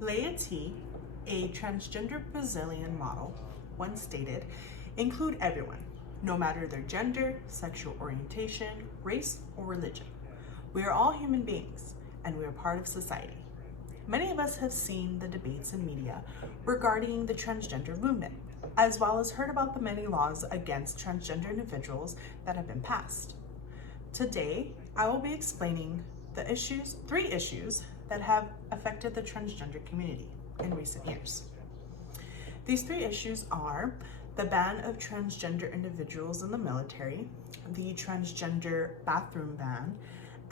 Laity, a transgender Brazilian model, once stated, include everyone, no matter their gender, sexual orientation, race, or religion. We are all human beings, and we are part of society. Many of us have seen the debates in media regarding the transgender movement, as well as heard about the many laws against transgender individuals that have been passed. Today, I will be explaining three issues that have affected the transgender community in recent years. These three issues are the ban of transgender individuals in the military, the transgender bathroom ban,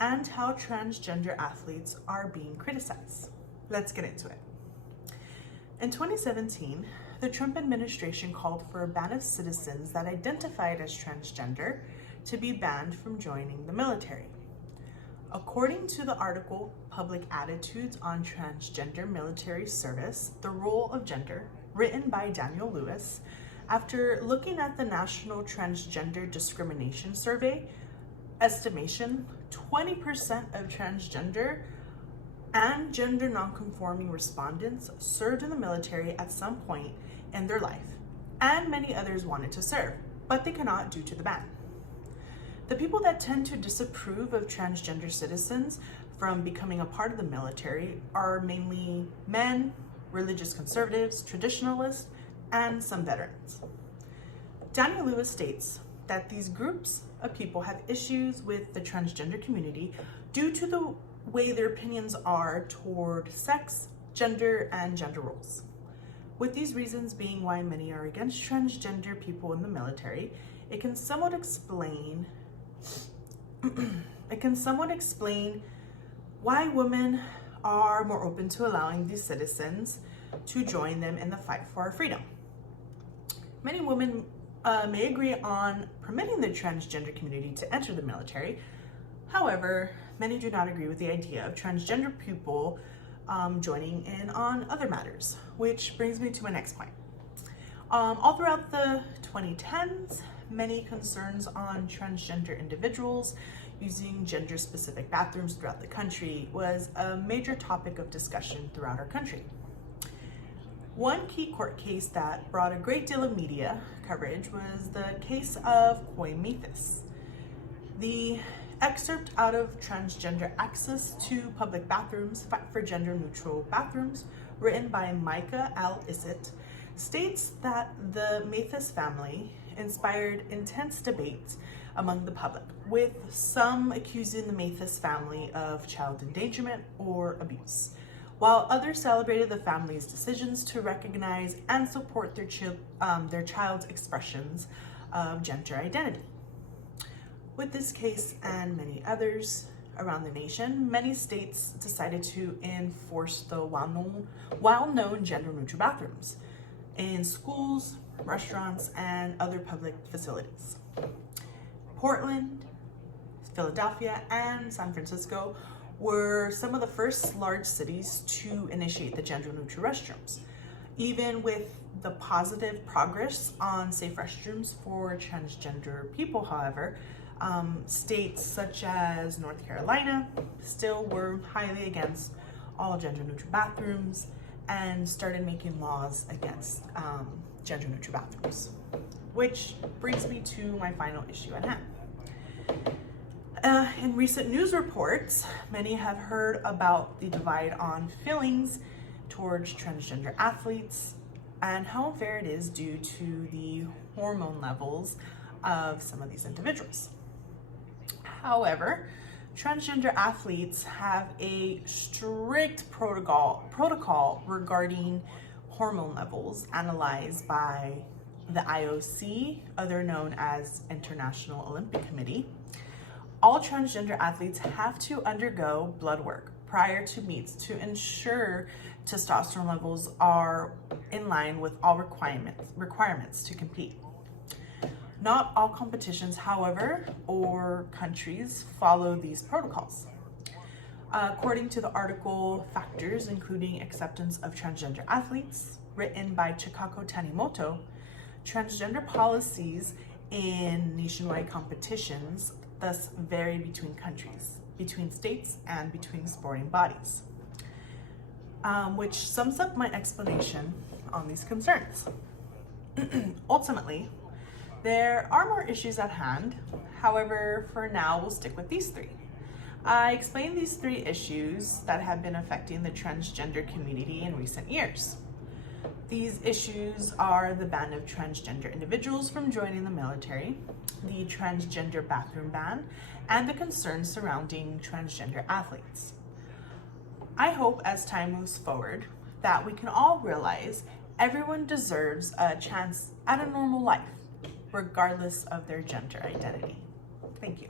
and how transgender athletes are being criticized. Let's get into it. In 2017, the Trump administration called for a ban of citizens that identified as transgender to be banned from joining the military. According to the article, Public Attitudes on Transgender Military Service, The Role of Gender, written by Daniel Lewis, after looking at the National Transgender Discrimination Survey, estimation 20% of transgender and gender nonconforming respondents served in the military at some point in their life, and many others wanted to serve, but they cannot due to the ban. The people that tend to disapprove of transgender citizens from becoming a part of the military are mainly men, religious conservatives, traditionalists, and some veterans. Daniel Lewis states that these groups of people have issues with the transgender community due to the way their opinions are toward sex, gender, and gender roles. With these reasons being why many are against transgender people in the military, it can somewhat explain why women are more open to allowing these citizens to join them in the fight for our freedom. Many women may agree on permitting the transgender community to enter the military. However, many do not agree with the idea of transgender people joining in on other matters, which brings me to my next point. All throughout the 2010s, many concerns on transgender individuals using gender-specific bathrooms throughout the country was a major topic of discussion throughout our country. One key court case that brought a great deal of media coverage was the case of Koi Mathis. The excerpt out of Transgender Access to Public Bathrooms, Fight for Gender-Neutral Bathrooms, written by Micah L. Issett, states that the Mathis family inspired intense debate among the public, with some accusing the Mathis family of child endangerment or abuse, while others celebrated the family's decisions to recognize and support their child's expressions of gender identity. With this case and many others around the nation, many states decided to enforce the well-known gender-neutral bathrooms in schools, restaurants, and other public facilities. Portland, Philadelphia, and San Francisco were some of the first large cities to initiate the gender-neutral restrooms. Even with the positive progress on safe restrooms for transgender people, however, states such as North Carolina still were highly against all gender-neutral bathrooms and started making laws against gender-neutral bathrooms, which brings me to my final issue at hand. In recent news reports, many have heard about the divide on feelings towards transgender athletes and how unfair it is due to the hormone levels of some of these individuals. However, transgender athletes have a strict protocol regarding hormone levels analyzed by the IOC, other known as International Olympic Committee. All transgender athletes have to undergo blood work prior to meets to ensure testosterone levels are in line with all requirements to compete. Not all competitions, however, or countries follow these protocols. According to the article Factors Including Acceptance of Transgender Athletes, written by Chikako Tanimoto, transgender policies in nationwide competitions thus vary between countries, between states, and between sporting bodies. which sums up my explanation on these concerns. Ultimately, there are more issues at hand. However, for now, we'll stick with these three. I explained these three issues that have been affecting the transgender community in recent years. These issues are the ban of transgender individuals from joining the military, the transgender bathroom ban, and the concerns surrounding transgender athletes. I hope as time moves forward that we can all realize everyone deserves a chance at a normal life, regardless of their gender identity. Thank you.